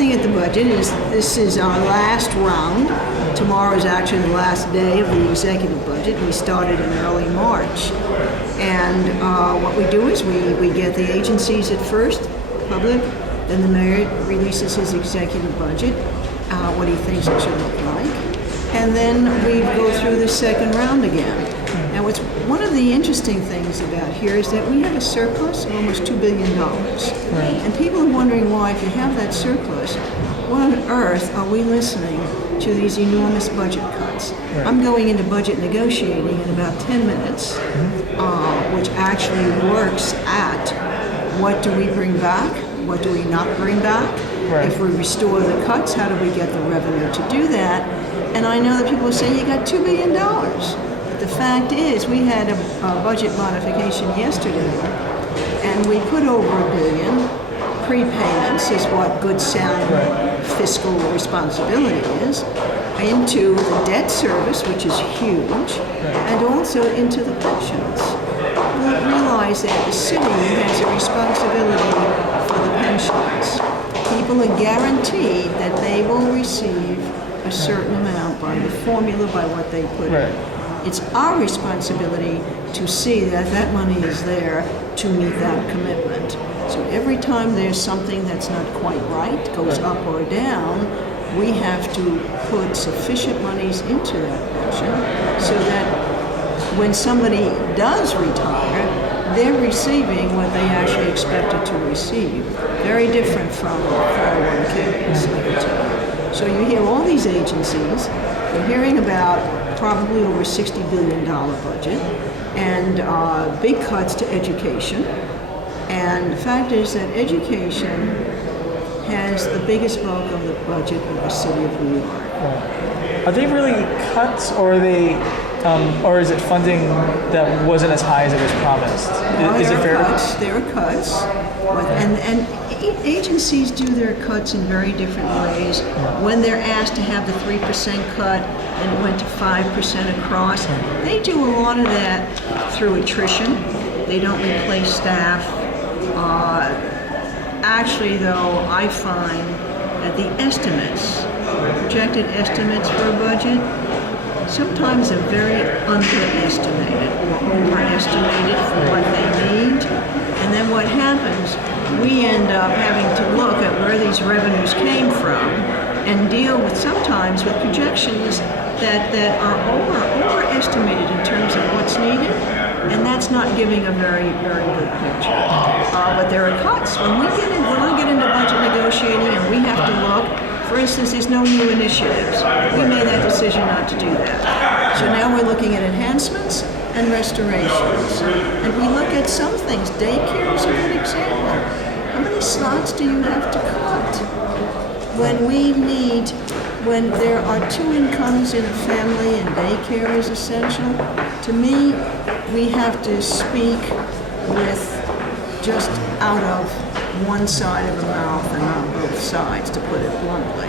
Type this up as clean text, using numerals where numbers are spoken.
looking at the budget, this is our last round. Tomorrow is actually the last day of the executive budget. We started in early March. And what we do is we get the agencies at first, public, then the mayor releases his executive budget, what he thinks it should look like. And then we go through the second round again. Now, one of the interesting things about here is that we have a surplus of almost $2 billion. Right. And people are wondering why, if you have that surplus, why on earth are we listening to these enormous budget cuts? Right. I'm going into budget negotiating in about 10 minutes, which actually works at what do we bring back, what do we not bring back? Right. If we restore the cuts, how do we get the revenue to do that? And I know that people are saying you got $2 billion. The fact is, we had a budget modification yesterday, and we put over $1 billion. Prepayments is what good, sound fiscal responsibility is, into the debt service, which is huge, and also into the pensions. We realize that the city has a responsibility for the pensions. People are guaranteed that they will receive a certain amount by the formula, by what they put in. It's our responsibility to see that that money is there to meet that commitment. So every time there's something that's not quite right, goes up or down, we have to put sufficient monies into that pension so that when somebody does retire, they're receiving what they actually expected to receive. Very different from 401ks, I can tell you. So you hear all these agencies, you're hearing about probably over $60 billion budget, and big cuts to education. And the fact is that education has the biggest bulk of the budget of the city of New York. Are they really cuts, or are they, or is it funding that wasn't as high as it was promised? No, is it fair? There are cuts, and agencies do their cuts in very different ways. When they're asked to have the 3% cut and it went to 5% across, they do a lot of that through attrition. They don't replace staff. Actually, though, I find that the estimates, projected estimates for a budget, sometimes are very underestimated or overestimated for what they need. And then what happens, we end up having to look at where these revenues came from and deal with sometimes with projections that are overestimated in terms of what's needed. And that's not giving a very, very good picture. But there are cuts. When I get into budget negotiating and we have to look, for instance, there's no new initiatives. We made that decision not to do that. So now we're looking at enhancements and restorations. And we look at some things. Daycare is a good example. How many slots do you have to cut? When there are two incomes in a family and daycare is essential, to me, we have to speak with just out of one side of the mouth and not both sides, to put it bluntly.